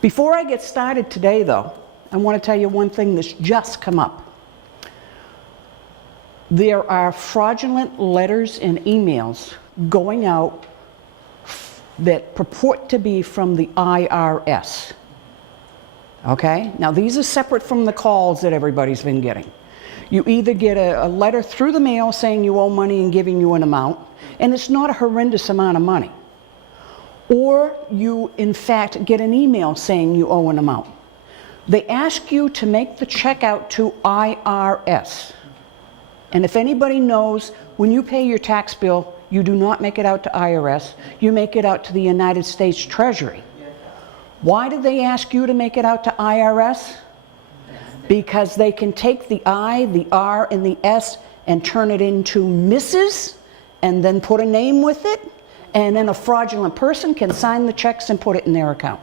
Before I get started today, though, I want to tell you one thing that's just come up. There are fraudulent letters and emails going out that purport to be from the IRS. Okay? Now, these are separate from the calls that everybody's been getting. You either get a letter through the mail saying you owe money and giving you an amount, and it's not a horrendous amount of money. Or you, in fact, get an email saying you owe an amount. They ask you to make the check out to IRS. And if anybody knows, when you pay your tax bill, you do not make it out to IRS, you make it out to the United States Treasury. Why do they ask you to make it out to IRS? Because they can take the I, the R, and the S and turn it into Mrs. and then put a name with it, and then a fraudulent person can sign the checks and put it in their account.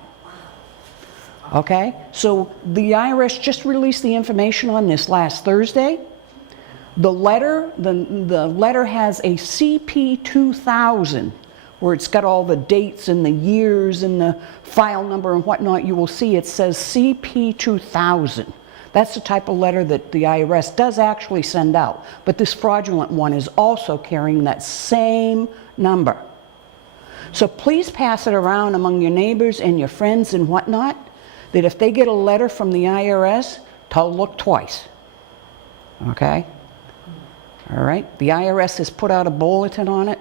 Okay? So the IRS just released the information on this last Thursday. The letter has a CP 2000, where it's got all the dates and the years and the file number and whatnot. You will see it says CP 2000. That's the type of letter that the IRS does actually send out. But this fraudulent one is also carrying that same number. So please pass it around among your neighbors and your friends and whatnot, that if they get a letter from the IRS, tell them look twice. Okay? All right? The IRS has put out a bulletin on it,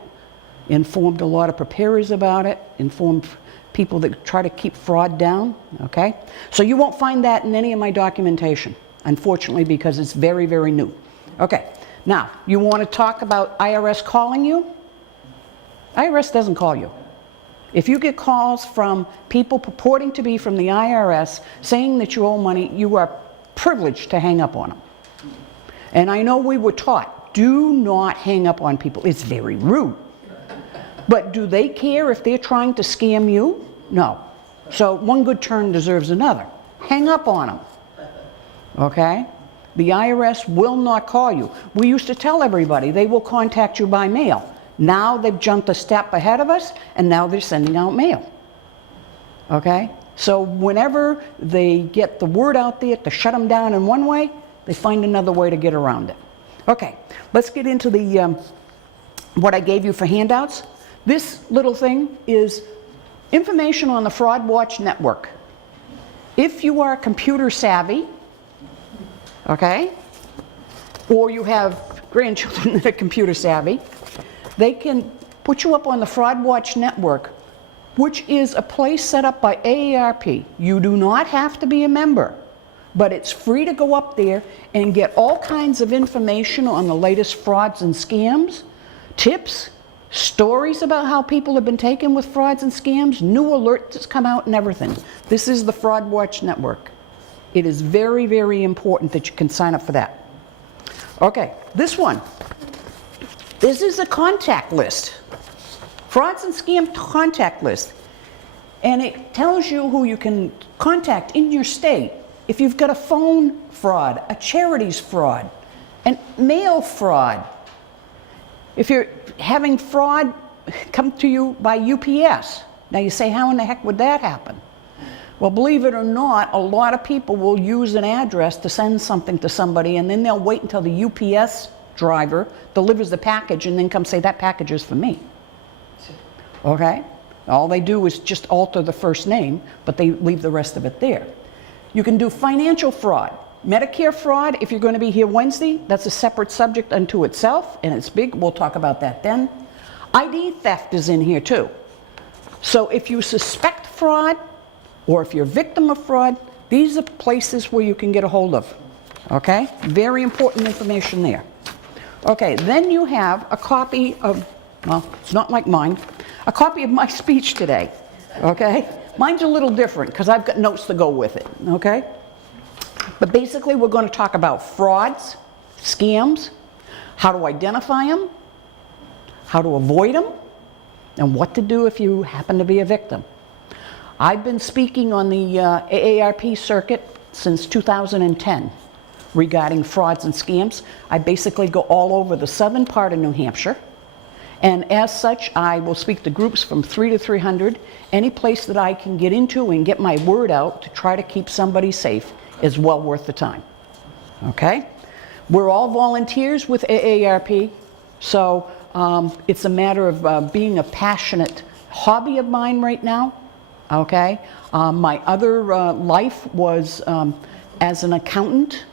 informed a lot of preparers about it, informed people that try to keep fraud down. Okay? So you won't find that in any of my documentation, unfortunately, because it's very, very new. Okay. Now, you want to talk about IRS calling you? IRS doesn't call you. If you get calls from people purporting to be from the IRS saying that you owe money, you are privileged to hang up on them. And I know we were taught, do not hang up on people. It's very rude. But do they care if they're trying to scam you? No. So one good turn deserves another. Hang up on them. Okay? The IRS will not call you. We used to tell everybody they will contact you by mail. Now they've jumped a step ahead of us, and now they're sending out mail. Okay? So whenever they get the word out there to shut them down in one way, they find another way to get around it. Okay, let's get into the what I gave you for handouts. This little thing is information on the Fraud Watch Network. If you are computer savvy, okay, or you have grandchildren that are computer savvy, they can put you up on the Fraud Watch Network, which is a place set up by AARP. You do not have to be a member, but it's free to go up there and get all kinds of information on the latest frauds and scams, tips, stories about how people have been taken with frauds and scams, new alerts that's come out and everything. This is the Fraud Watch Network. It is very, very important that you can sign up for that. Okay, this one. This is a contact list. Frauds and scam contact list. And it tells you who you can contact in your state. If you've got a phone fraud, a charities fraud, and mail fraud. If you're having fraud come to you by UPS. Now you say, how in the heck would that happen? Well, believe it or not, a lot of people will use an address to send something to somebody, and then they'll wait until the UPS driver delivers the package and then come say, that package is for me. Okay? All they do is just alter the first name, but they leave the rest of it there. You can do financial fraud. Medicare fraud, if you're going to be here Wednesday, that's a separate subject unto itself, and it's big. We'll talk about that then. ID theft is in here too. So if you suspect fraud, or if you're a victim of fraud, these are places where you can get a hold of. Okay? Very important information there. Okay, then you have a copy of, well, it's not like mine, a copy of my speech today. Okay? Mine's a little different because I've got notes to go with it. Okay? But basically we're going to talk about frauds, scams, how to identify them, how to avoid them, and what to do if you happen to be a victim. I've been speaking on the AARP circuit since 2010 regarding frauds and scams. I basically go all over the southern part of New Hampshire, And as such, I will speak to groups from 3 to 300. Any place that I can get into and get my word out to try to keep somebody safe is well worth the time. Okay? We're all volunteers with AARP, so it's a matter of being a passionate hobby of mine right now. Okay? My other life was as an accountant.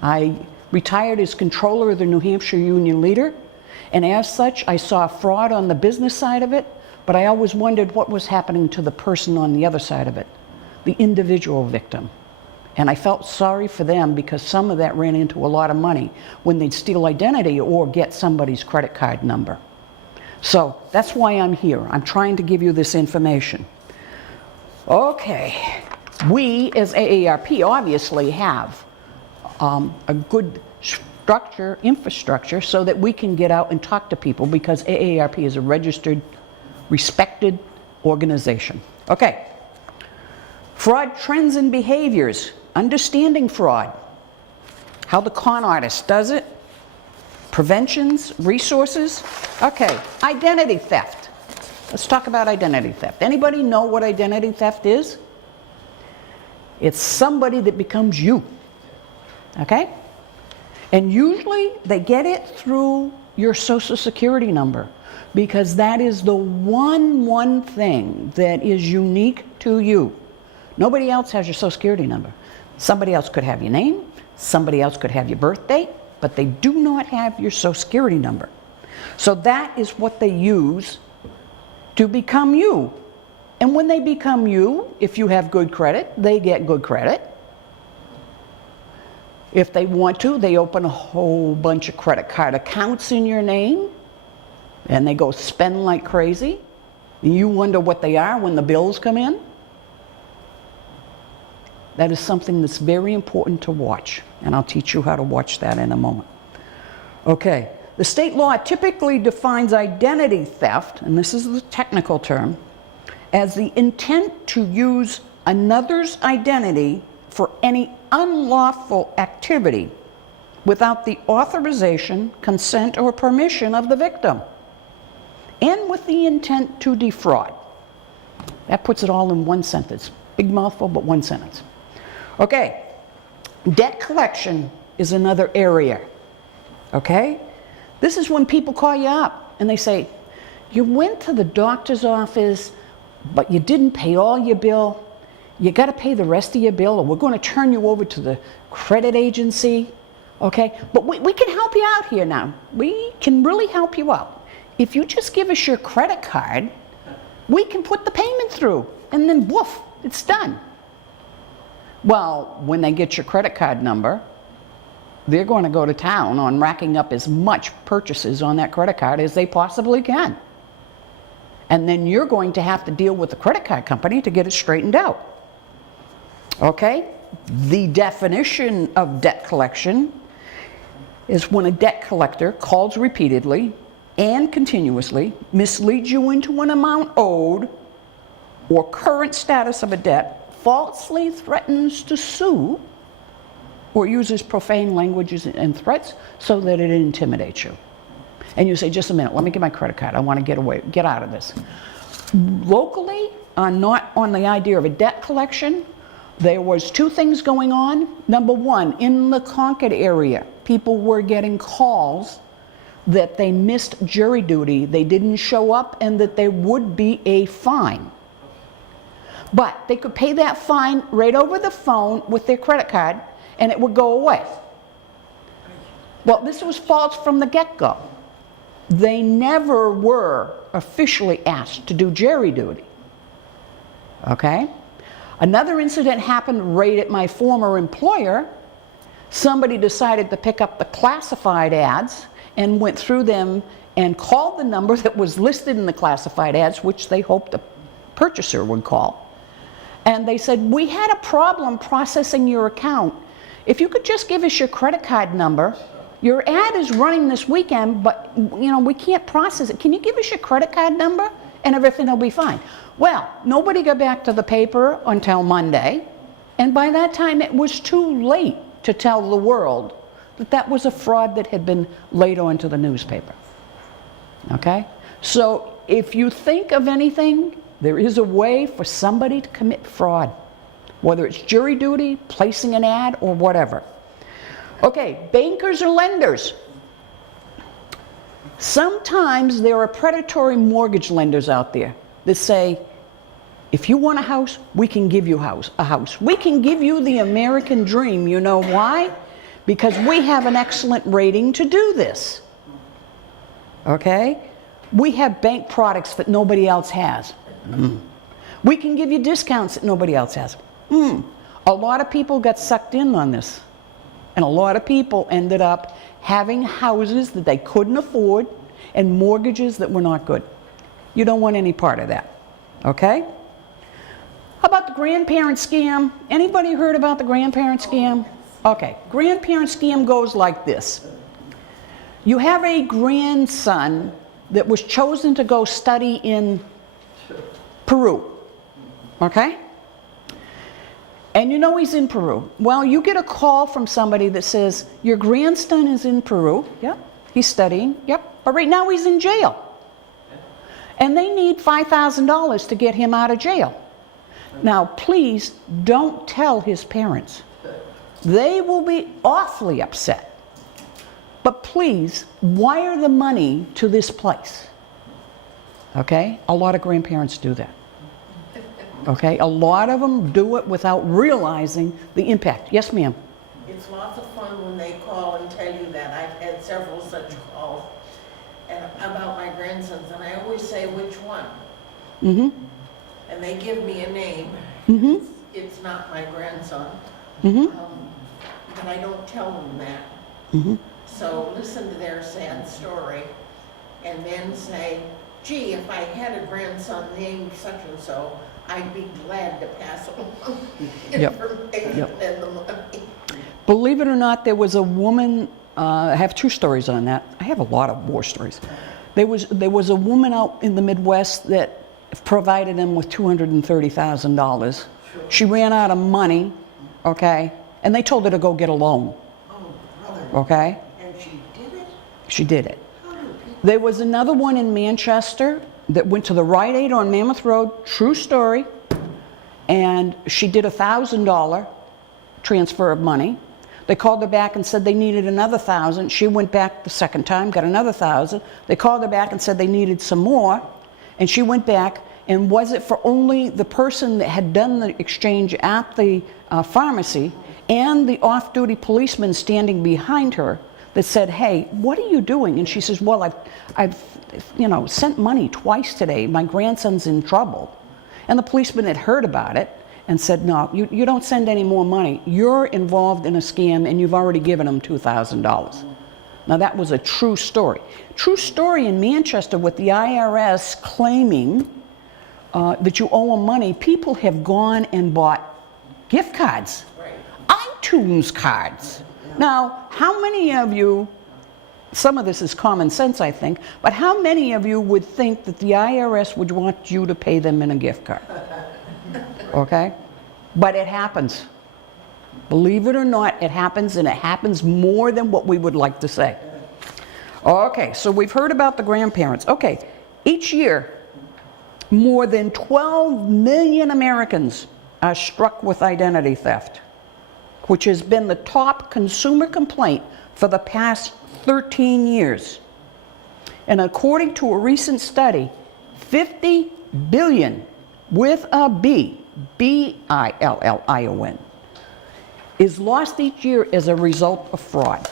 I retired as controller of the New Hampshire Union Leader. And as such, I saw fraud on the business side of it, but I always wondered what was happening to the person on the other side of it, the individual victim. And I felt sorry for them because some of that ran into a lot of money when they'd steal identity or get somebody's credit card number. So that's why I'm here. I'm trying to give you this information. Okay, we as AARP obviously have a good infrastructure so that we can get out and talk to people because AARP is a registered, respected organization. Okay, fraud trends and behaviors, understanding fraud, how the con artist does it, preventions, resources. Okay, identity theft. Let's talk about identity theft. Anybody know what identity theft is? It's somebody that becomes you. Okay? And usually they get it through your Social Security number because that is the one thing that is unique to you. Nobody else has your Social Security number. Somebody else could have your name, somebody else could have your birth date, but they do not have your Social Security number. So that is what they use to become you. And when they become you, if you have good credit, they get good credit. If they want to, they open a whole bunch of credit card accounts in your name, and they go spend like crazy. You wonder what they are when the bills come in. That is something that's very important to watch, and I'll teach you how to watch that in a moment. Okay, the state law typically defines identity theft, and this is the technical term, as the intent to use another's identity for any unlawful activity without the authorization, consent, or permission of the victim, and with the intent to defraud. That puts it all in one sentence. Big mouthful, but one sentence. Okay, debt collection is another area. Okay? This is when people call you up and they say, you went to the doctor's office, but you didn't pay all your bill. You got to pay the rest of your bill, or we're going to turn you over to the credit agency. Okay? But we can help you out here now. We can really help you out. If you just give us your credit card, we can put the payment through, and then woof, it's done. Well, when they get your credit card number, they're going to go to town on racking up as much purchases on that credit card as they possibly can. And then you're going to have to deal with the credit card company to get it straightened out. Okay? The definition of debt collection is when a debt collector calls repeatedly and continuously, misleads you into an amount owed or current status of a debt, falsely threatens to sue, or uses profane languages and threats so that it intimidates you. And you say, just a minute, let me get my credit card. I want to get out of this. Locally, not on the idea of a debt collection, there was two things going on. Number one, in the Concord area, people were getting calls that they missed jury duty, they didn't show up, and that there would be a fine. But they could pay that fine right over the phone with their credit card, and it would go away. Well, this was false from the get-go. They never were officially asked to do jury duty. Okay? Another incident happened right at my former employer. Somebody decided to pick up the classified ads and went through them and called the number that was listed in the classified ads, which they hoped the purchaser would call. And they said, we had a problem processing your account. If you could just give us your credit card number, your ad is running this weekend, but we can't process it. Can you give us your credit card number? And everything will be fine. Well, nobody got back to the paper until Monday, and by that time it was too late to tell the world that that was a fraud that had been laid onto the newspaper. Okay? So if you think of anything, there is a way for somebody to commit fraud, whether it's jury duty, placing an ad, or whatever. Okay, bankers or lenders. Sometimes there are predatory mortgage lenders out there that say, if you want a house, we can give you a house. We can give you the American dream. You know why? Because we have an excellent rating to do this. Okay? We have bank products that nobody else has. We can give you discounts that nobody else has. A lot of people got sucked in on this. And a lot of people ended up having houses that they couldn't afford and mortgages that were not good. You don't want any part of that. Okay? How about the grandparent scam? Anybody heard about the grandparent scam? Okay, grandparent scam goes like this. You have a grandson that was chosen to go study in Peru. Okay? And you know he's in Peru. Well, you get a call from somebody that says, your grandson is in Peru. Yep. He's studying. Yep. But right now he's in jail. And they need $5,000 to get him out of jail. Now, please don't tell his parents. They will be awfully upset. But please wire the money to this place. Okay? A lot of grandparents do that. Okay? A lot of them do it without realizing the impact. Yes, ma'am? It's lots of fun when they call and tell you that. I've had several such calls and about my grandsons, and I always say, which one? Mm-hmm. And they give me a name. Mm-hmm. It's not my grandson. Mm-hmm. But I don't tell them that. Mm-hmm. So listen to their sad story and then say, gee, if I had a grandson named such and so, I'd be glad to pass along information and the money. Believe it or not, there was a woman, I have two stories on that. I have a lot of war stories. There was a woman out in the Midwest that provided them with $230,000. Sure. She ran out of money, okay, and they told her to go get a loan. Oh, brother. Okay? And she did it? She did it. There was another one in Manchester that went to the Rite Aid on Mammoth Road, true story, and she did $1,000 transfer of money. They called her back and said they needed another $1,000. She went back the second time, got another $1,000. They called her back and said they needed some more, and she went back. And was it for only the person that had done the exchange at the pharmacy and the off-duty policeman standing behind her that said, hey, what are you doing? And she says, well, I've sent money twice today. My grandson's in trouble. And the policeman had heard about it and said, no, you don't send any more money. You're involved in a scam and you've already given him $2,000. Now that was a true story. True story in Manchester with the IRS claiming that you owe them money. People have gone and bought gift cards, right. iTunes cards. Now, how many of you, some of this is common sense, I think, but how many of you would think that the IRS would want you to pay them in a gift card? Okay? But it happens. Believe it or not, it happens, and it happens more than what we would like to say. Okay, so we've heard about the grandparents. Okay, each year, more than 12 million Americans are struck with identity theft, which has been the top consumer complaint for the past 13 years. And according to a recent study, 50 billion with a B, B-I-L-L-I-O-N, is lost each year as a result of fraud.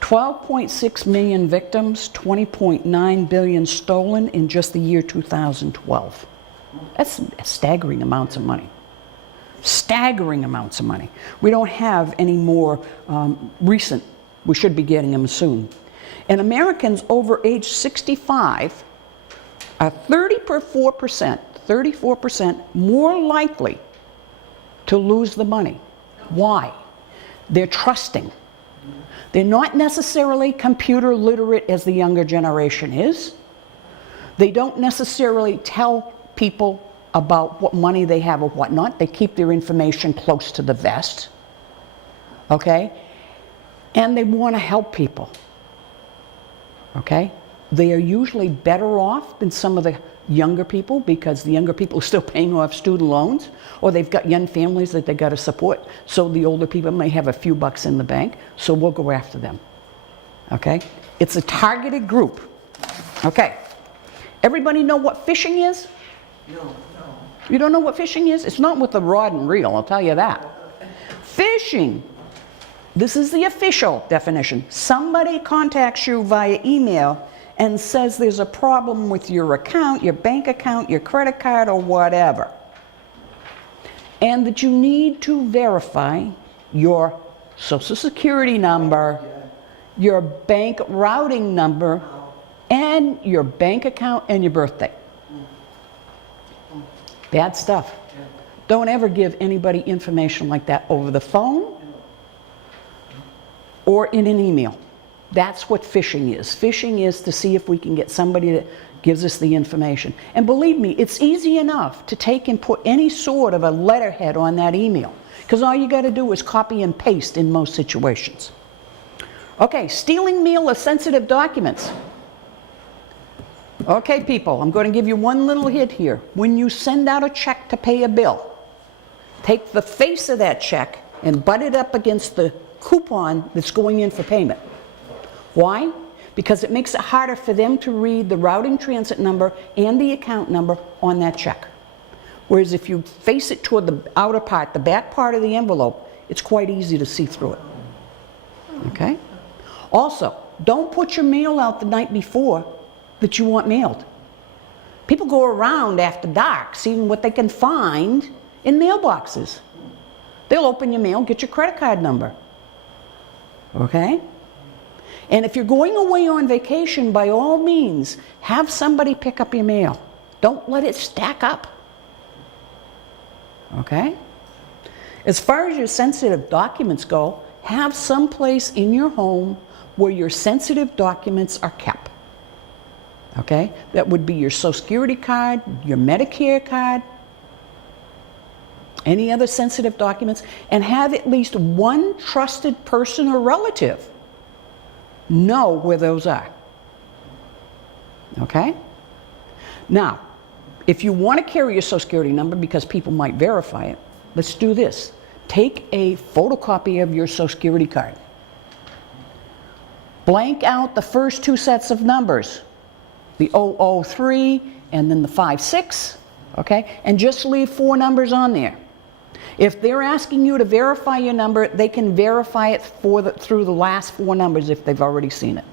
12.6 million victims, 20.9 billion stolen in just the year 2012. That's staggering amounts of money. Staggering amounts of money. We don't have any more recent. We should be getting them soon. And Americans over age 65 are 34% more likely to lose the money. Why? They're trusting. They're not necessarily computer literate as the younger generation is. They don't necessarily tell people about what money they have or whatnot. They keep their information close to the vest. Okay? And they want to help people. okay? They are usually better off than some of the younger people because the younger people are still paying off student loans, or they've got young families that they got to support. So the older people may have a few bucks in the bank, so we'll go after them, okay? It's a targeted group, okay? Everybody know what phishing is? No. You don't know what phishing is? It's not with the rod and reel, I'll tell you that. Phishing, this is the official definition. Somebody contacts you via email and says there's a problem with your account, your bank account, your credit card, or whatever. And that you need to verify your social security number, your bank routing number, and your bank account and your birthday. Bad stuff. Don't ever give anybody information like that over the phone or in an email. That's what phishing is. Phishing is to see if we can get somebody that gives us the information. And believe me, it's easy enough to take and put any sort of a letterhead on that email, because all you got to do is copy and paste in most situations. Okay, stealing mail or sensitive documents. Okay, people, I'm going to give you one little hint here. When you send out a check to pay a bill, take the face of that check and butt it up against the coupon that's going in for payment. Why? Because it makes it harder for them to read the routing transit number and the account number on that check. Whereas if you face it toward the outer part, the back part of the envelope, it's quite easy to see through it. Okay? Also, don't put your mail out the night before that you want mailed. People go around after dark seeing what they can find in mailboxes. They'll open your mail, get your credit card number. Okay? And if you're going away on vacation, by all means, have somebody pick up your mail. Don't let it stack up. Okay? As far as your sensitive documents go, have some place in your home where your sensitive documents are kept. Okay? That would be your Social Security card, your Medicare card, any other sensitive documents, and have at least one trusted person or relative know where those are. Okay? Now, if you want to carry your Social Security number because people might verify it, let's do this. Take a photocopy of your Social Security card. Blank out the first two sets of numbers, the 003 and then the 56, okay? And just leave 4 numbers on there. If they're asking you to verify your number, they can verify it through the last 4 numbers if they've already seen it.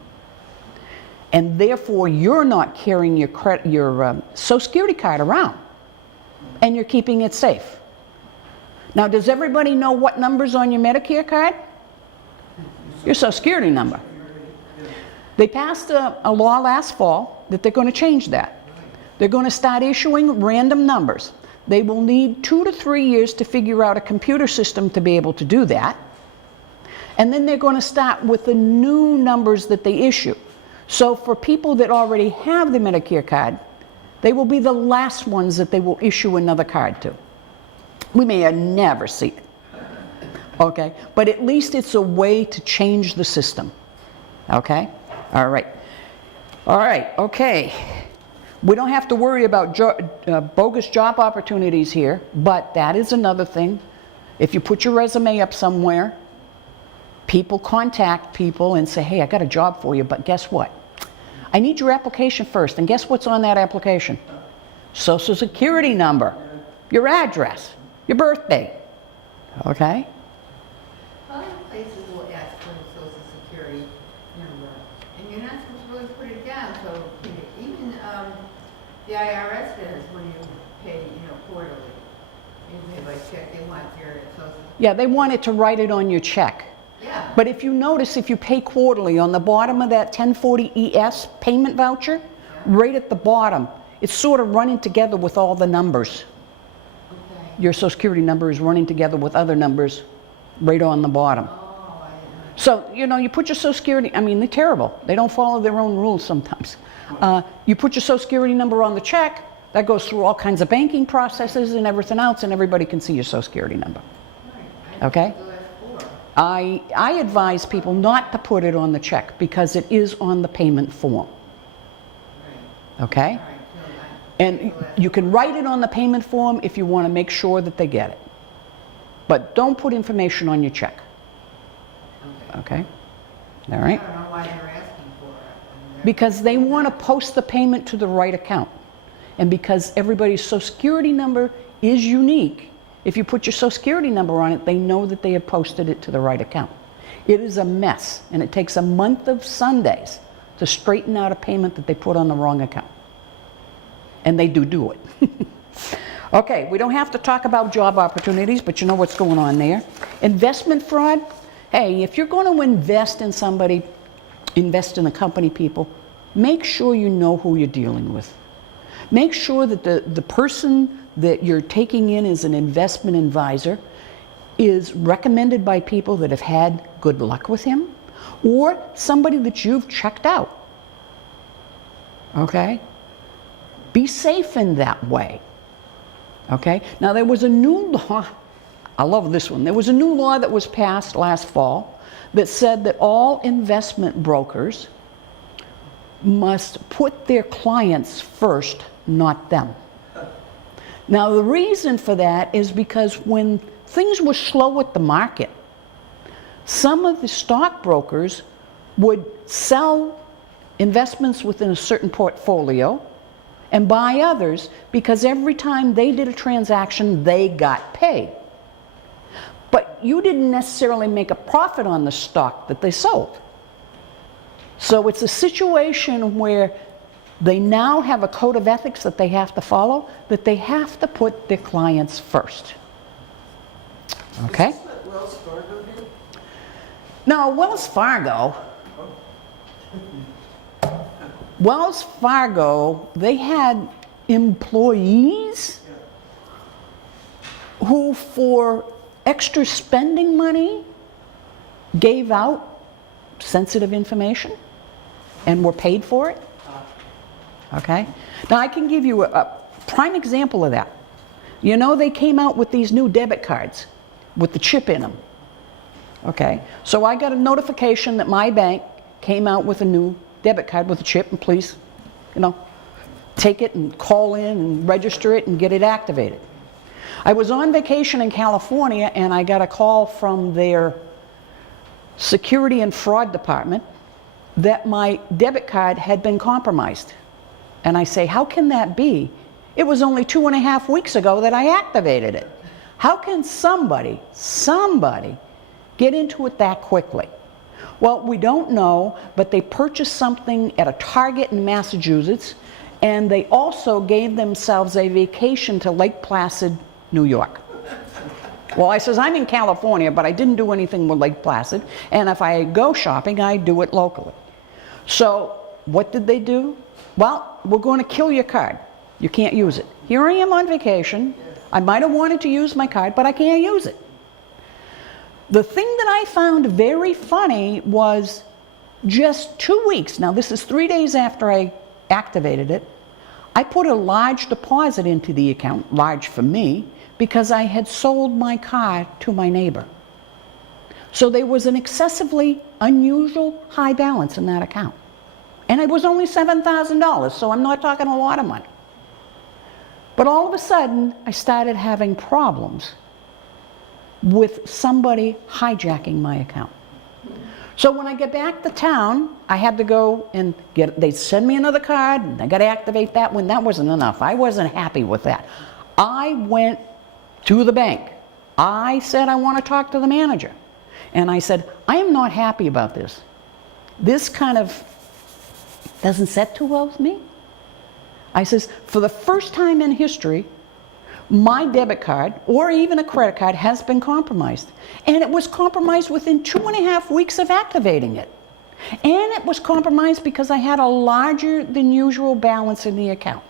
And therefore, you're not carrying your Social Security card around, and you're keeping it safe. Now, does everybody know what number's on your Medicare card? Your Social Security number. They passed a law last fall that they're going to change that. They're going to start issuing random numbers. They will need 2 to 3 years to figure out a computer system to be able to do that. And then they're going to start with the new numbers that they issue. So for people that already have the Medicare card, they will be the last ones that they will issue another card to. We may never see it. Okay? But at least it's a way to change the system. Okay? All right. All right. Okay. We don't have to worry about bogus job opportunities here, but that is another thing. If you put your resume up somewhere, people contact people and say, hey, I got a job for you, but guess what? I need your application first, and guess what's on that application? Social Security number, your address, your birthday, okay? Other places will ask for the Social Security number, and you're not supposed to really put it down, so even the IRS says when you pay, quarterly, you pay by check, they want your Social Security. Yeah, they want it to write it on your check. Yeah. But if you notice, if you pay quarterly, on the bottom of that 1040 ES payment voucher, right at the bottom, it's sort of running together with all the numbers. Okay. Your Social Security number is running together with other numbers right on the bottom. Oh, I didn't know. So, you put your Social Security, I mean, they're terrible. They don't follow their own rules sometimes. You put your Social Security number on the check, that goes through all kinds of banking processes and everything else, and everybody can see your Social Security number. Right. Okay? The last 4. I advise people not to put it on the check because it is on the payment form, Right. okay? All right, so And you can write it on the payment form if you want to make sure that they get it. But don't put information on your check, okay. okay? All right? I don't know why they're asking for it. Because they want to post the payment to the right account. And because everybody's Social Security number is unique, if you put your Social Security number on it, they know that they have posted it to the right account. It is a mess, and it takes a month of Sundays to straighten out a payment that they put on the wrong account. And they do it. Okay, we don't have to talk about job opportunities, but you know what's going on there. Investment fraud. Hey, if you're going to invest in somebody, invest in a company, people, make sure you know who you're dealing with. Make sure that the person that you're taking in as an investment advisor is recommended by people that have had good luck with him, or somebody that you've checked out. Okay? Be safe in that way. Okay? Now there was a new law, I love this one. There was a new law that was passed last fall that said that all investment brokers must put their clients first, not them. Now the reason for that is because when things were slow at the market, some of the stockbrokers would sell investments within a certain portfolio and buy others because every time they did a transaction, they got paid. But you didn't necessarily make a profit on the stock that they sold. So it's a situation where they now have a code of ethics that they have to follow, that they have to put their clients first. Okay? Is this what Wells Fargo did? Now, Wells Fargo, they had employees who, for extra spending money, gave out sensitive information and were paid for it. Okay? Now, I can give you a prime example of that. You know, they came out with these new debit cards with the chip in them. Okay? So I got a notification that my bank came out with a new debit card with a chip, and please, you know, take it and call in and register it and get it activated. I was on vacation in California and I got a call from their security and fraud department that my debit card had been compromised. And I say, how can that be? It was only 2.5 weeks ago that I activated it. How can somebody get into it that quickly? Well, we don't know, but they purchased something at a Target in Massachusetts, and they also gave themselves a vacation to Lake Placid, New York. Well, I says, I'm in California, but I didn't do anything with Lake Placid, and if I go shopping, I do it locally. So what did they do? Well, we're going to kill your card. You can't use it. Here I am on vacation. I might have wanted to use my card, but I can't use it. The thing that I found very funny was just 2 weeks, now this is 3 days after I activated it, I put a large deposit into the account, large for me, because I had sold my car to my neighbor. So there was an excessively unusual high balance in that account. And it was only $7,000, so I'm not talking a lot of money. But all of a sudden, I started having problems with somebody hijacking my account. So when I get back to town, I had to go and they send me another card, and I got to activate that one. That wasn't enough. I wasn't happy with that. I went to the bank. I said, I want to talk to the manager. And I said, I am not happy about this. This kind of doesn't set too well with me. I says, for the first time in history, my debit card, or even a credit card, has been compromised. And it was compromised within 2.5 weeks of activating it. And it was compromised because I had a larger than usual balance in the account.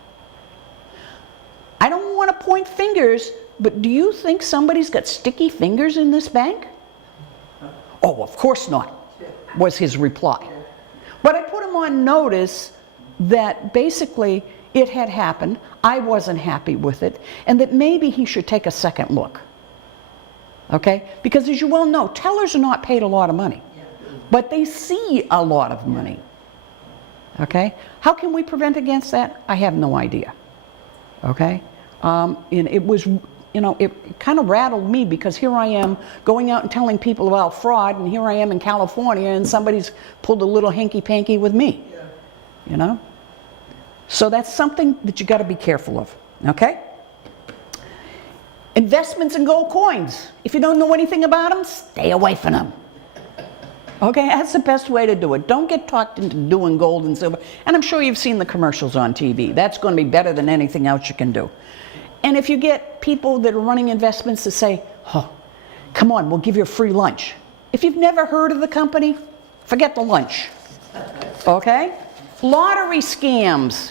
I don't want to point fingers, but do you think somebody's got sticky fingers in this bank? Oh, of course not, was his reply. But I put him on notice that basically it had happened, I wasn't happy with it, and that maybe he should take a second look. Okay? Because as you well know, tellers are not paid a lot of money, but they see a lot of money. Okay? How can we prevent against that? I have no idea. Okay? And it was, it kind of rattled me because here I am going out and telling people about fraud, and here I am in California and somebody's pulled a little hanky-panky with me. So that's something that you got to be careful of. Okay? Investments in gold coins. If you don't know anything about them, stay away from them. Okay, that's the best way to do it. Don't get talked into doing gold and silver. And I'm sure you've seen the commercials on TV. That's going to be better than anything else you can do. And if you get people that are running investments to say, oh, come on, we'll give you a free lunch. If you've never heard of the company, forget the lunch. Okay? Lottery scams.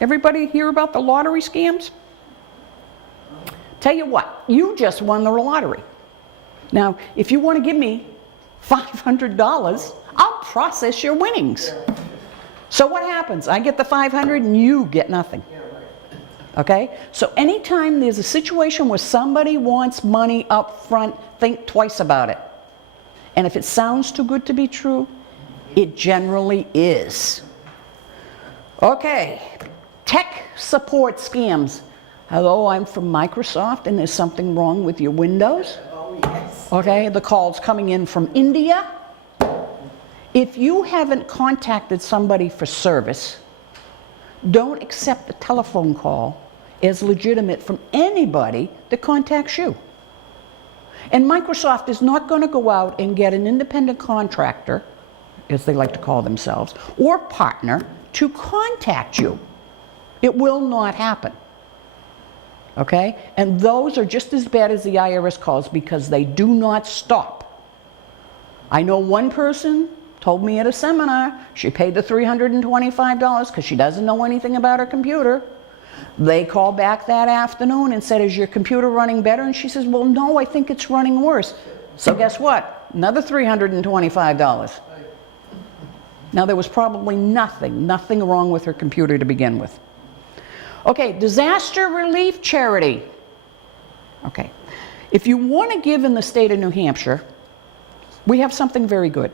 Everybody hear about the lottery scams? Tell you what, you just won the lottery. Now, if you want to give me $500, I'll process your winnings. So what happens? I get the $500 and you get nothing. Okay? So anytime there's a situation where somebody wants money up front, think twice about it. And if it sounds too good to be true, it generally is. Okay. Tech support scams. Hello, I'm from Microsoft and there's something wrong with your Windows. Oh, yes. Okay, the call's coming in from India. If you haven't contacted somebody for service, don't accept the telephone call as legitimate from anybody that contacts you. And Microsoft is not going to go out and get an independent contractor, as they like to call themselves, or partner to contact you. It will not happen. Okay? And those are just as bad as the IRS calls because they do not stop. I know one person told me at a seminar she paid the $325 because she doesn't know anything about her computer. They called back that afternoon and said, is your computer running better? And she says, well, no, I think it's running worse. So guess what? Another $325. Now, there was probably nothing wrong with her computer to begin with. Okay, disaster relief charity. Okay, if you want to give in the state of New Hampshire, we have something very good.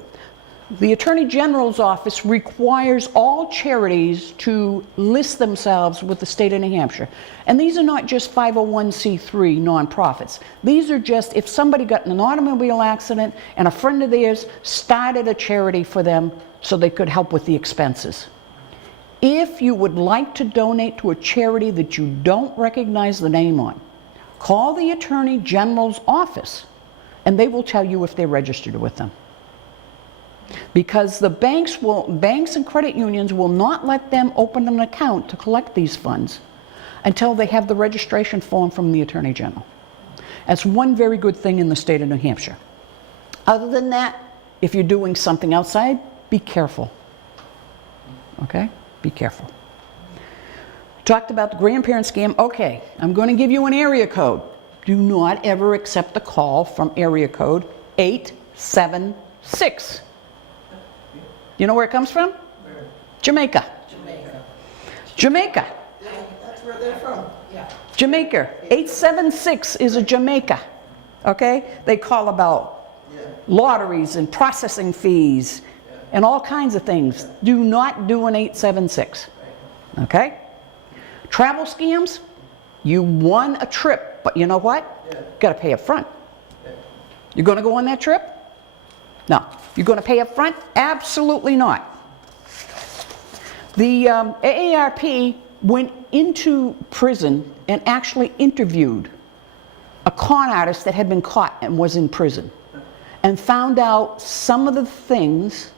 The Attorney General's office requires all charities to list themselves with the state of New Hampshire. And these are not just 501c3 nonprofits. These are just if somebody got in an automobile accident and a friend of theirs started a charity for them so they could help with the expenses. If you would like to donate to a charity that you don't recognize the name on, call the Attorney General's office and they will tell you if they're registered with them. Because the banks and credit unions will not let them open an account to collect these funds until they have the registration form from the Attorney General. That's one very good thing in the state of New Hampshire. Other than that, if you're doing something outside, be careful. Okay? Be careful. Talked about the grandparent scam. Okay, I'm going to give you an area code. Do not ever accept a call from area code 876. You know where it comes from? Where? Jamaica. Jamaica. Jamaica. Yeah, that's where they're from. Yeah. Jamaica. 876 is a Jamaica. Okay? They call about lotteries and processing fees and all kinds of things. Do not do an 876. Okay? Travel scams, you won a trip, but you know what? Got to pay up front. You're going to go on that trip? No. You're going to pay up front? Absolutely not. The AARP went into prison and actually interviewed a con artist that had been caught and was in prison and found out some of the things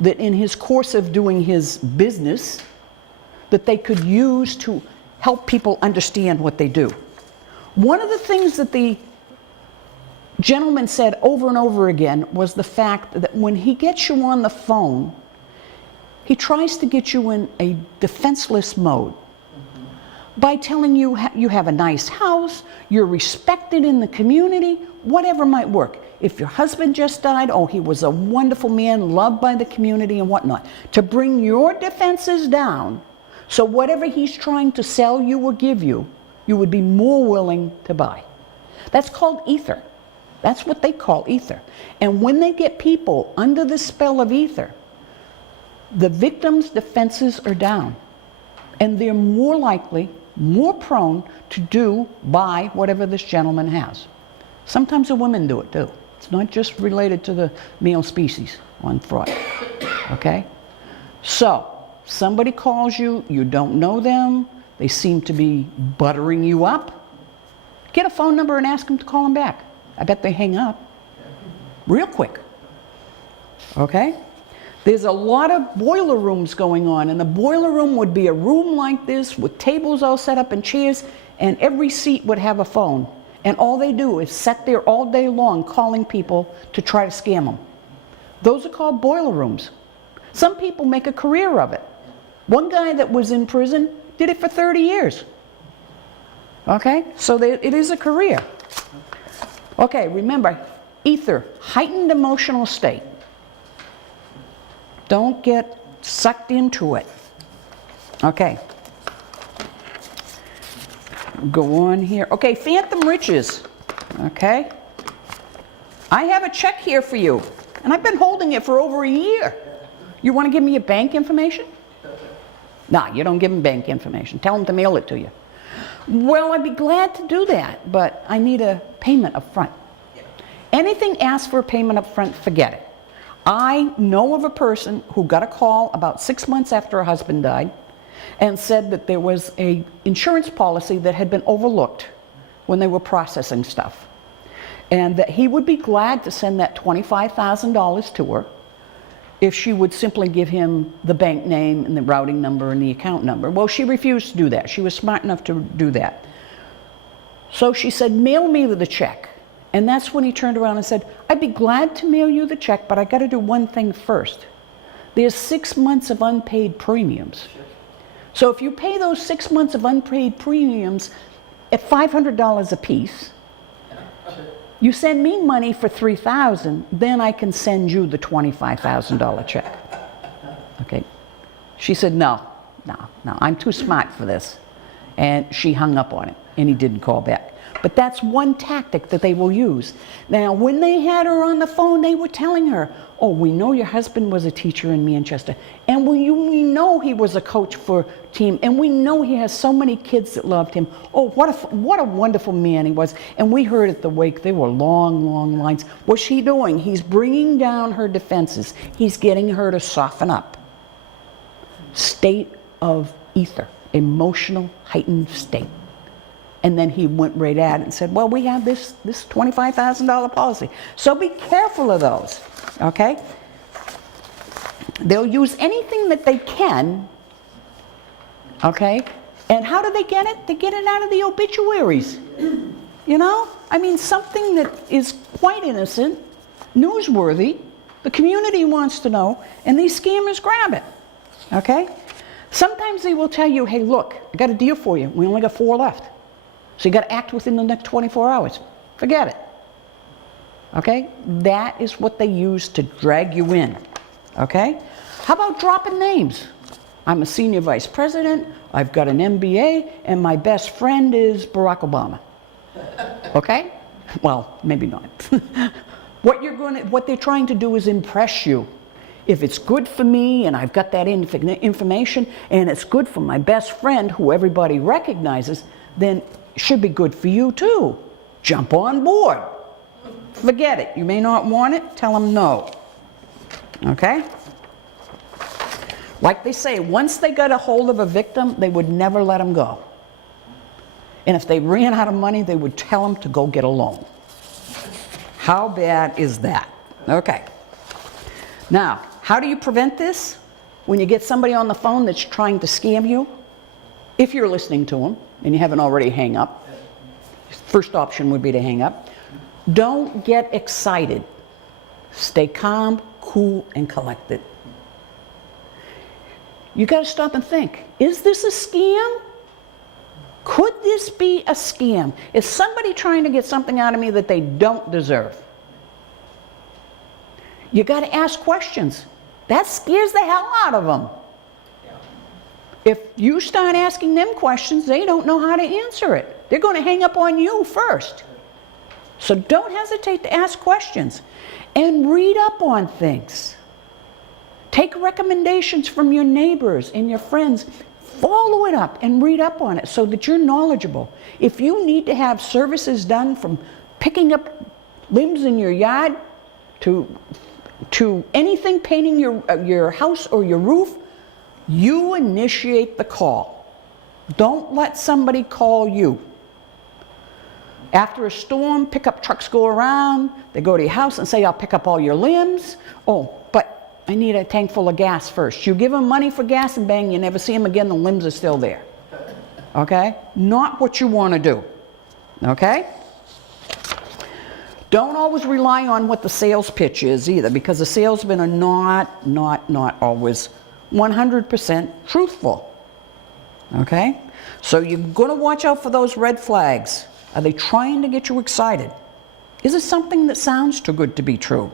that in his course of doing his business that they could use to help people understand what they do. One of the things that the gentleman said over and over again was the fact that when he gets you on the phone, he tries to get you in a defenseless mode by telling you you have a nice house, you're respected in the community, whatever might work. If your husband just died, oh, he was a wonderful man, loved by the community and whatnot. To bring your defenses down, so whatever he's trying to sell you or give you, you would be more willing to buy. That's called ether. That's what they call ether. And when they get people under the spell of ether, the victim's defenses are down. And they're more likely, more prone to buy whatever this gentleman has. Sometimes the women do it too. It's not just related to the male species on fraud. Okay? So, somebody calls you, you don't know them, they seem to be buttering you up. Get a phone number and ask them to call them back. I bet they hang up real quick. Okay? There's a lot of boiler rooms going on, and the boiler room would be a room like this with tables all set up and chairs, and every seat would have a phone. And all they do is sit there all day long calling people to try to scam them. Those are called boiler rooms. Some people make a career of it. One guy that was in prison did it for 30 years. Okay? So it is a career. Okay, remember, ether, heightened emotional state. Don't get sucked into it. Okay. Go on here. Okay, phantom riches. Okay. I have a check here for you, and I've been holding it for over a year. You want to give me your bank information? No, you don't give them bank information. Tell them to mail it to you. Well, I'd be glad to do that, but I need a payment up front. Anything asked for a payment up front, forget it. I know of a person who got a call about 6 months after her husband died and said that there was an insurance policy that had been overlooked when they were processing stuff, and that he would be glad to send that $25,000 to her if she would simply give him the bank name and the routing number and the account number. Well, she refused to do that. She was smart enough to do that. So she said, mail me the check. And that's when he turned around and said, I'd be glad to mail you the check, but I got to do one thing first. There's 6 months of unpaid premiums. So if you pay those 6 months of unpaid premiums at $500 a piece, you send me money for $3,000, then I can send you the $25,000 check. Okay. She said, no, I'm too smart for this. And she hung up on it, and he didn't call back. But that's one tactic that they will use. Now, when they had her on the phone, they were telling her, oh, we know your husband was a teacher in Manchester, and we know he was a coach for team, and we know he has so many kids that loved him. Oh, what a wonderful man he was. And we heard at the wake, there were long, long lines. What's he doing? He's bringing down her defenses. He's getting her to soften up. State of ether, emotional heightened state. And then he went right at it and said, well, we have this $25,000 policy. So be careful of those, okay? They'll use anything that they can, okay? And how do they get it? They get it out of the obituaries, you know? I mean, something that is quite innocent, newsworthy, the community wants to know, and these scammers grab it, okay? Sometimes they will tell you, hey, look, I got a deal for you. We only got 4 left. So you got to act within the next 24 hours. Forget it. Okay? That is what they use to drag you in. Okay? How about dropping names? I'm a senior vice president, I've got an MBA, and my best friend is Barack Obama. Okay? Well, maybe not. What they're trying to do is impress you. If it's good for me and I've got that information and it's good for my best friend who everybody recognizes, then it should be good for you too. Jump on board. Forget it. You may not want it. Tell them no. Okay? Like they say, once they got a hold of a victim, they would never let them go. And if they ran out of money, they would tell them to go get a loan. How bad is that? Okay. Now, how do you prevent this? When you get somebody on the phone that's trying to scam you, if you're listening to them, and you haven't already, hang up. First option would be to hang up. Don't get excited. Stay calm, cool, and collected. You got to stop and think, is this a scam? Could this be a scam? Is somebody trying to get something out of me that they don't deserve? You got to ask questions. That scares the hell out of them. If you start asking them questions, they don't know how to answer it. They're going to hang up on you first. So don't hesitate to ask questions and read up on things. Take recommendations from your neighbors and your friends. Follow it up and read up on it so that you're knowledgeable. If you need to have services done from picking up limbs in your yard to anything painting your house or your roof, you initiate the call. Don't let somebody call you. After a storm, pickup trucks go around, they go to your house and say, I'll pick up all your limbs. Oh, but I need a tank full of gas first. You give them money for gas and bang, you never see them again, the limbs are still there. Okay? Not what you want to do. Okay? Don't always rely on what the sales pitch is either, because the salesmen are not always 100% truthful. Okay? So you're going to watch out for those red flags. Are they trying to get you excited? Is it something that sounds too good to be true?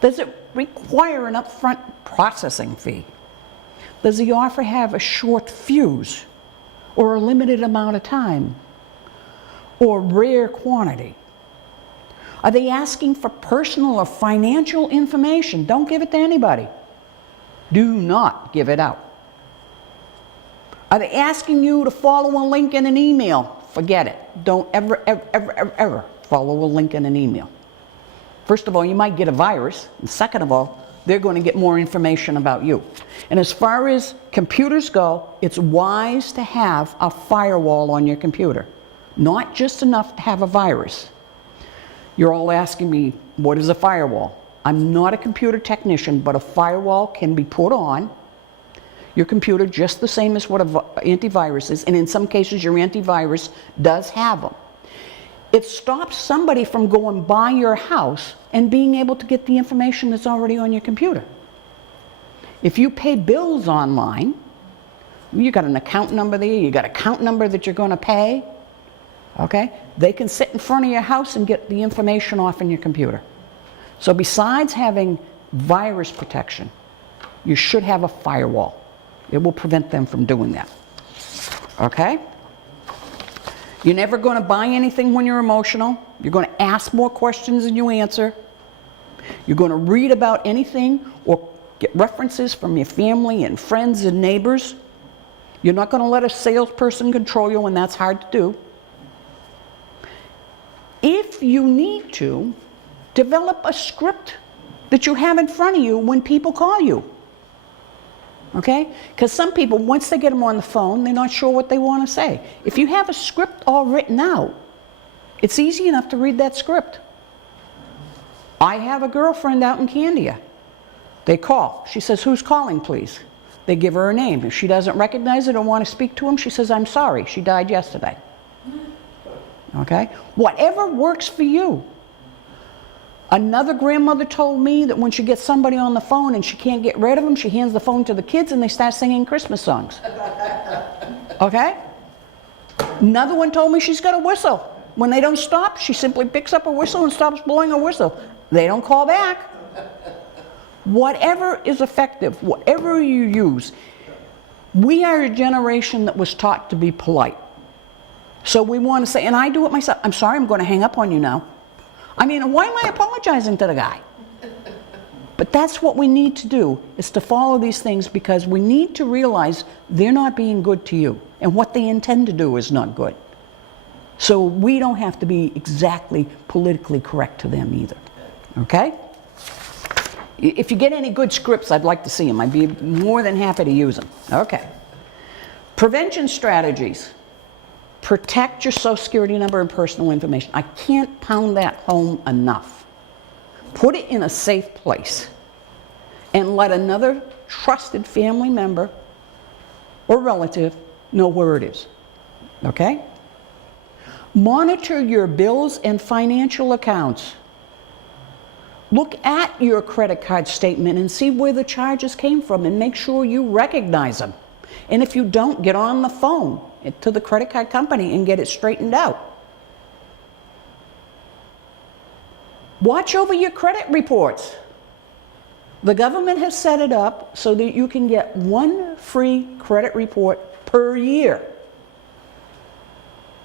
Does it require an upfront processing fee? Does the offer have a short fuse or a limited amount of time or rare quantity? Are they asking for personal or financial information? Don't give it to anybody. Do not give it out. Are they asking you to follow a link in an email? Forget it. Don't ever follow a link in an email. First of all, you might get a virus. And second of all, they're going to get more information about you. And as far as computers go, it's wise to have a firewall on your computer. Not just enough to have a virus. You're all asking me, what is a firewall? I'm not a computer technician, but a firewall can be put on your computer just the same as what an antivirus is, and in some cases your antivirus does have them. It stops somebody from going by your house and being able to get the information that's already on your computer. If you pay bills online, you got an account number there, you got an account number that you're going to pay, okay? They can sit in front of your house and get the information off in your computer. So besides having virus protection, you should have a firewall. It will prevent them from doing that. Okay? You're never going to buy anything when you're emotional. You're going to ask more questions than you answer. You're going to read about anything or get references from your family and friends and neighbors. You're not going to let a salesperson control you, and that's hard to do. If you need to, develop a script that you have in front of you when people call you. Okay? Because some people, once they get them on the phone, they're not sure what they want to say. If you have a script all written out, it's easy enough to read that script. I have a girlfriend out in Candia. They call. She says, who's calling, please? They give her a name. If she doesn't recognize it or want to speak to him, she says, I'm sorry, she died yesterday. Okay? Whatever works for you. Another grandmother told me that when she gets somebody on the phone and she can't get rid of them, she hands the phone to the kids and they start singing Christmas songs. Okay? Another one told me she's got a whistle. When they don't stop, she simply picks up a whistle and stops blowing a whistle. They don't call back. Whatever is effective, whatever you use. We are a generation that was taught to be polite. So we want to say, and I do it myself, I'm sorry, I'm going to hang up on you now. I mean, why am I apologizing to the guy? But that's what we need to do, is to follow these things, because we need to realize they're not being good to you. And what they intend to do is not good. So we don't have to be exactly politically correct to them either. Okay? If you get any good scripts, I'd like to see them. I'd be more than happy to use them. Okay. Prevention strategies. Protect your Social Security number and personal information. I can't pound that home enough. Put it in a safe place and let another trusted family member or relative know where it is. Okay? Monitor your bills and financial accounts. Look at your credit card statement and see where the charges came from and make sure you recognize them. And if you don't, get on the phone to the credit card company and get it straightened out. Watch over your credit reports. The government has set it up so that you can get one free credit report per year.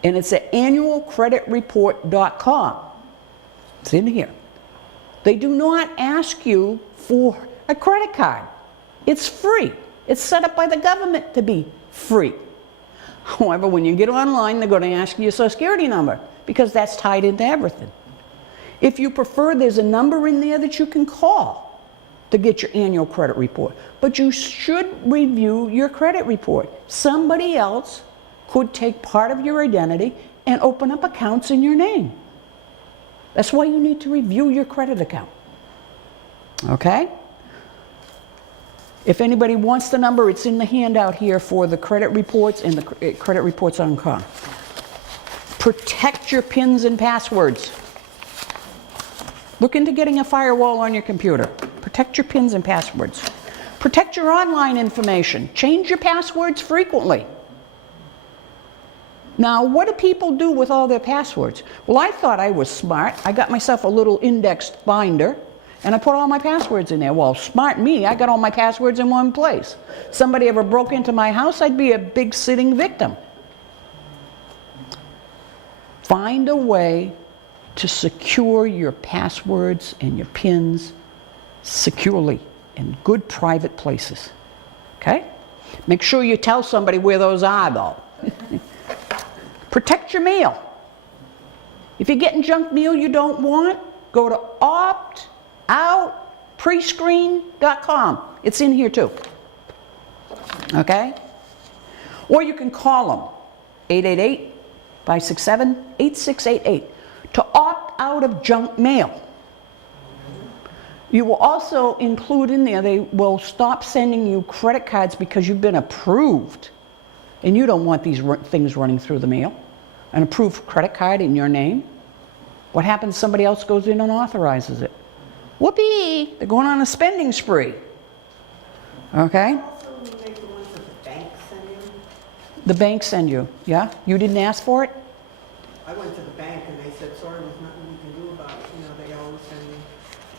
And it's at annualcreditreport.com. It's in here. They do not ask you for a credit card. It's free. It's set up by the government to be free. However, when you get online, they're going to ask you your Social Security number because that's tied into everything. If you prefer, there's a number in there that you can call to get your annual credit report. But you should review your credit report. Somebody else could take part of your identity and open up accounts in your name. That's why you need to review your credit account. Okay? If anybody wants the number, it's in the handout here for the credit reports and the credit reports on car. Protect your PINs and passwords. Look into getting a firewall on your computer. Protect your PINs and passwords. Protect your online information. Change your passwords frequently. Now, what do people do with all their passwords? Well, I thought I was smart. I got myself a little indexed binder, and I put all my passwords in there. Well, smart me, I got all my passwords in one place. Somebody ever broke into my house, I'd be a big sitting victim. Find a way to secure your passwords and your PINs securely in good private places. Okay? Make sure you tell somebody where those are, though. Protect your mail. If you're getting junk mail you don't want, go to optoutprescreen.com. It's in here too. Okay? Or you can call them, 888-567-8688, to opt out of junk mail. You will also include in there, they will stop sending you credit cards because you've been approved. And you don't want these things running through the mail. An approved credit card in your name. What happens if somebody else goes in and authorizes it? Whoopee! They're going on a spending spree. Okay? Also, make the ones that the bank send you. The bank send you, yeah? You didn't ask for it? I went to the bank and they said, sorry, there's nothing we can do about it. You know, they always send me,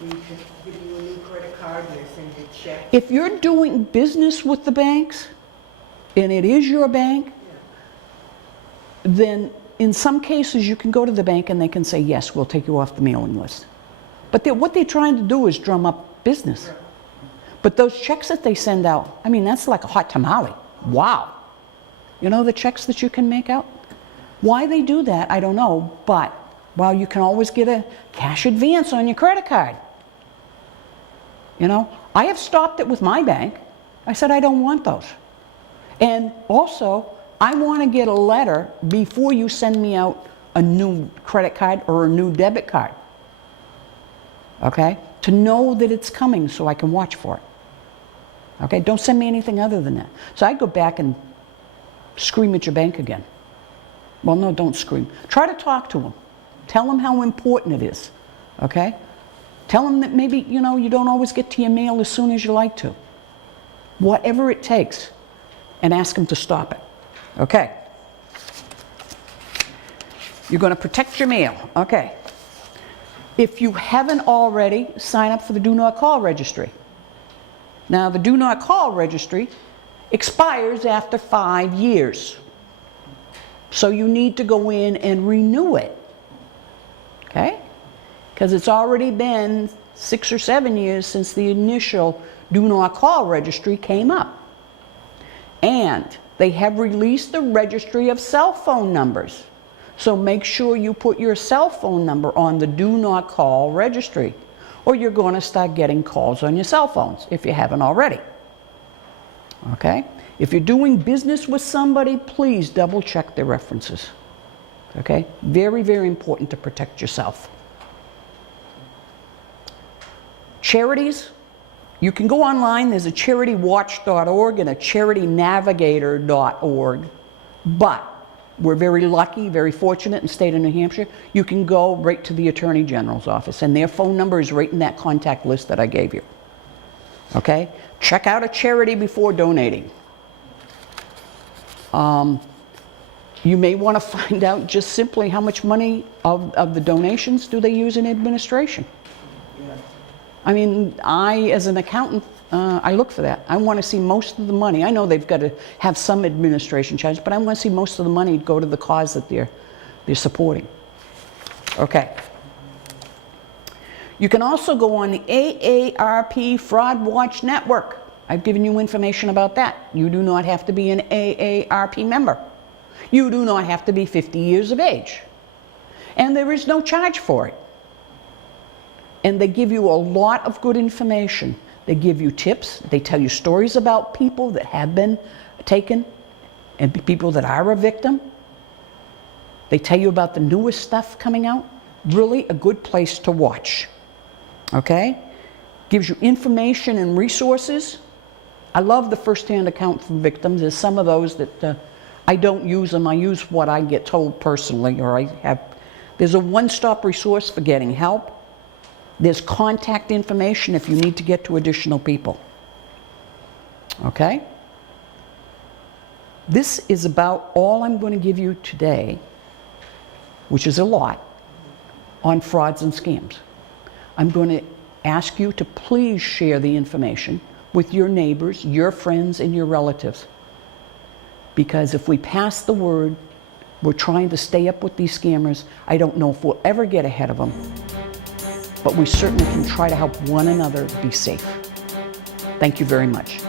we just give you a new credit card and they send you a check. If you're doing business with the banks, and it is your bank, then in some cases you can go to the bank and they can say, yes, we'll take you off the mailing list. But what they're trying to do is drum up business. But those checks that they send out, I mean, that's like a hot tamale. Wow. You know the checks that you can make out? Why they do that, I don't know, but, well, you can always get a cash advance on your credit card. You know, I have stopped it with my bank. I said, I don't want those. And also, I want to get a letter before you send me out a new credit card or a new debit card. Okay? To know that it's coming so I can watch for it. Okay? Don't send me anything other than that. So I go back and scream at your bank again. Well, no, don't scream. Try to talk to them. Tell them how important it is. Okay? Tell them that maybe, you know, you don't always get to your mail as soon as you like to. Whatever it takes. And ask them to stop it. Okay. You're going to protect your mail. Okay. If you haven't already, sign up for the Do Not Call registry. Now, the Do Not Call registry expires after 5 years. So you need to go in and renew it. Okay? Because it's already been 6 or 7 years since the initial Do Not Call registry came up. And they have released the registry of cell phone numbers. So make sure you put your cell phone number on the Do Not Call registry, or you're going to start getting calls on your cell phones if you haven't already. Okay? If you're doing business with somebody, please double check their references. Okay? Very, very important to protect yourself. Charities. You can go online, there's a CharityWatch.org and a CharityNavigator.org, but we're very lucky, very fortunate in the state of New Hampshire. You can go right to the Attorney General's office, and their phone number is right in that contact list that I gave you. Okay? Check out a charity before donating. You may want to find out just simply how much money of the donations do they use in administration. I mean, as an accountant, I look for that. I want to see most of the money. I know they've got to have some administration charges, but I want to see most of the money go to the cause that they're supporting. Okay. You can also go on the AARP Fraud Watch Network. I've given you information about that. You do not have to be an AARP member. You do not have to be 50 years of age. And there is no charge for it. And they give you a lot of good information. They give you tips. They tell you stories about people that have been taken and people that are a victim. They tell you about the newest stuff coming out. Really a good place to watch. Okay? Gives you information and resources. I love the first-hand account from victims. There's some of those that I don't use them. I use what I get told personally, or I have. There's a one-stop resource for getting help. There's contact information if you need to get to additional people. Okay? This is about all I'm going to give you today, which is a lot, on frauds and scams. I'm going to ask you to please share the information with your neighbors, your friends, and your relatives. Because if we pass the word, we're trying to stay up with these scammers. I don't know if we'll ever get ahead of them, but we certainly can try to help one another be safe. Thank you very much.